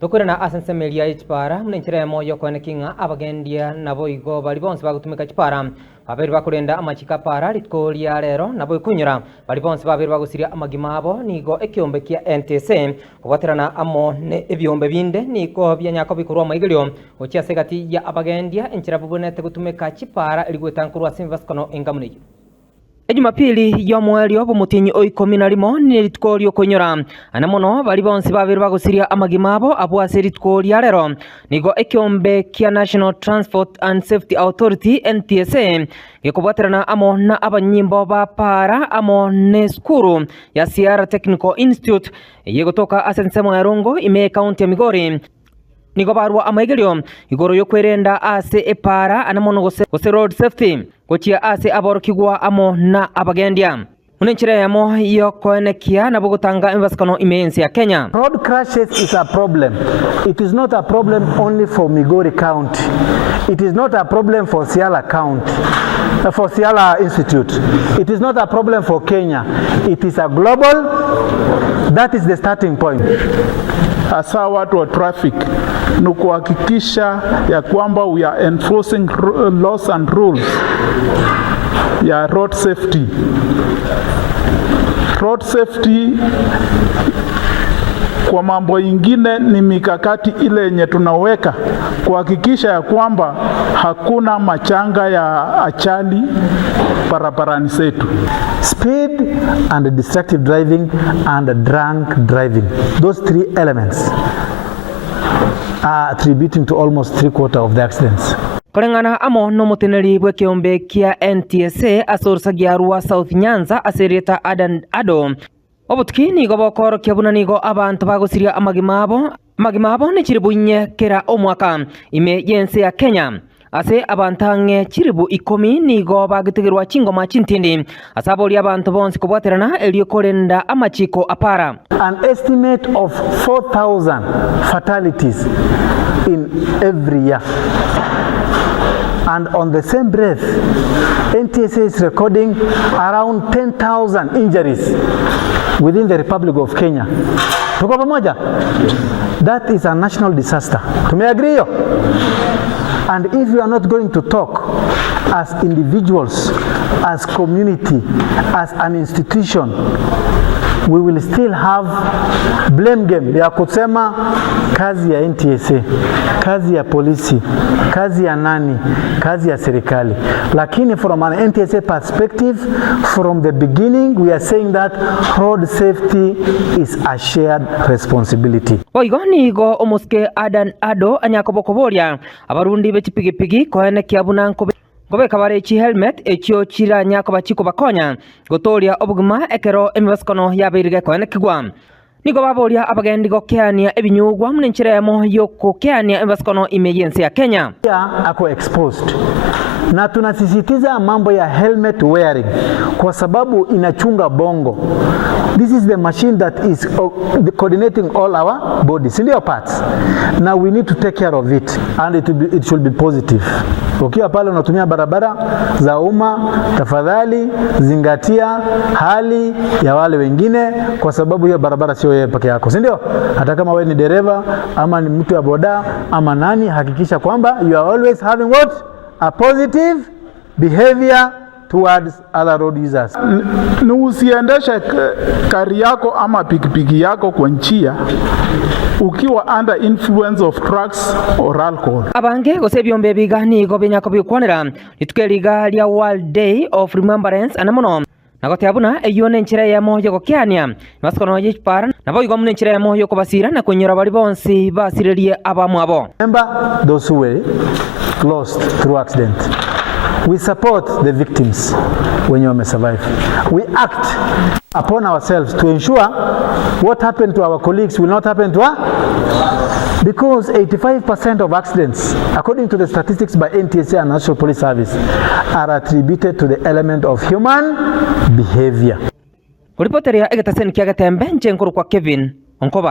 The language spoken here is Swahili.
Tokurana asensemelia ichpara mnenchira moyo kone kinga abagendia nabo igo bali bonse bagutumika chipara babiri bakurenda amachika para litkolia rero nabo ikunyura bali bonse babiri bagusiria amagimabo nigo ekiombe kia NTSA kubaterana amo ne ebyombe binde niko byanyako bikurwa maigelyo okia segati ya abagendia enchira bubunete gutumika chipara eligwetankurwa simvaskono engamuniji Ejumapili ya mweli obumutinyi oikumi na limo ni litkorio kunyura anamono bali bonse babiri bagusiria amagimabo abwase litkoria rero nigo ekiombe kia National Transport and Safety Authority NTSA gikubwaterana amo na abanyimbo ba para amo ne skuru ya Sierra Technical Institute yegotoka asensemo ya Rongo ime county ya Migori nigo barwa amaigelyo igoro yokwerenda ase epara anamono gose road safety gochia ase aborokigwa amo na abagendia munenchira yamo yokoenekia na bugutanga imvaskano imensi ya Kenya. Road crashes is a problem. It is not a problem only for Migori County. It is not a problem for Sierra County, for Sierra Institute. It is not a problem for Kenya. It is a global. That is the starting point. Hasa watu wa traffic ni kuhakikisha ya kwamba we are enforcing laws and rules ya road safety. Road safety kwa mambo ingine ni mikakati ile yenye tunaweka kuhakikisha ya kwamba hakuna machanga ya ajali barabarani zetu. Speed and distracted driving and drunk driving. Those three elements are attributing to almost 3/4 of the accidents. Kulingana amo no muteneri bwe kiombe kia NTSA asorsagia Arua South Nyanza asereta Adan Ado obutiki nigo bokoro kiabuna nigo abantu bagusiria amagimabo ni chiribunye kera omwaka ime yense ya Kenya ase abantange chiribu 10 nigo bagitegerwa chingoma chintindi asaboli abantu bonse kubwaterana eliokorenda amachiko apara. An estimate of 4,000 fatalities in every year. And on the same breath, NTSA is recording around 10,000 injuries within the Republic of Kenya. Tuko pamoja? That is a national disaster. Tumeagree hiyo? And if we are not going to talk as individuals, as community, as an institution, we will still have blame game ya kusema kazi ya NTSA, kazi ya polisi, kazi ya nani, kazi ya serikali. Lakini from an NTSA perspective, from the beginning we are saying that road safety is a shared responsibility. Oigoni go omuske Adan Ado anyakobokoboria abarundi bechipigipigi koene kiabunanko gobe kabare chi helmet echio chira nyako bachiko bakonya gotoria obuguma ekero emibaskono yabirige koene kigwa nigo baboria abagendi gokeania ebinyugwa munenchira yamo yoko keania emibaskono imejensi ya Kenya ako exposed na tunasisitiza mambo ya helmet wearing kwa sababu inachunga bongo. This is the machine that is coordinating all our bodies, ndio parts. Now we need to take care of it and it should be positive. Ukiwa pale unatumia barabara za umma, tafadhali zingatia hali ya wale wengine kwa sababu hiyo barabara sio yeye peke yako, si ndio? Hata kama wewe ni dereva ama ni mtu wa boda ama nani, hakikisha kwamba you are always having what? A positive behavior towards other road users. Ni usiendeshe gari yako ama pikipiki yako kwa njia ukiwa under influence of drugs or alcohol. Abange gose byombe bigani go benyako bikwanira litukeliga lya World Day of Remembrance anamono nagote abuna eyone nchira ya moyo gokiania maskono yipara nabo igwa mune nchira ya moyo ko basira na kunyura bali bonsi basirelie abamwabo. Remember those who were lost through accident. We support the victims when you survive. We act upon ourselves to ensure what happened to our colleagues will not happen to us. Because 85% of accidents, according to the statistics by NTSA and National Police Service, are attributed to the element of human behavior. Reporter ya Egetasen Kiagatembe Nchenkuru kwa Kevin Onkoba.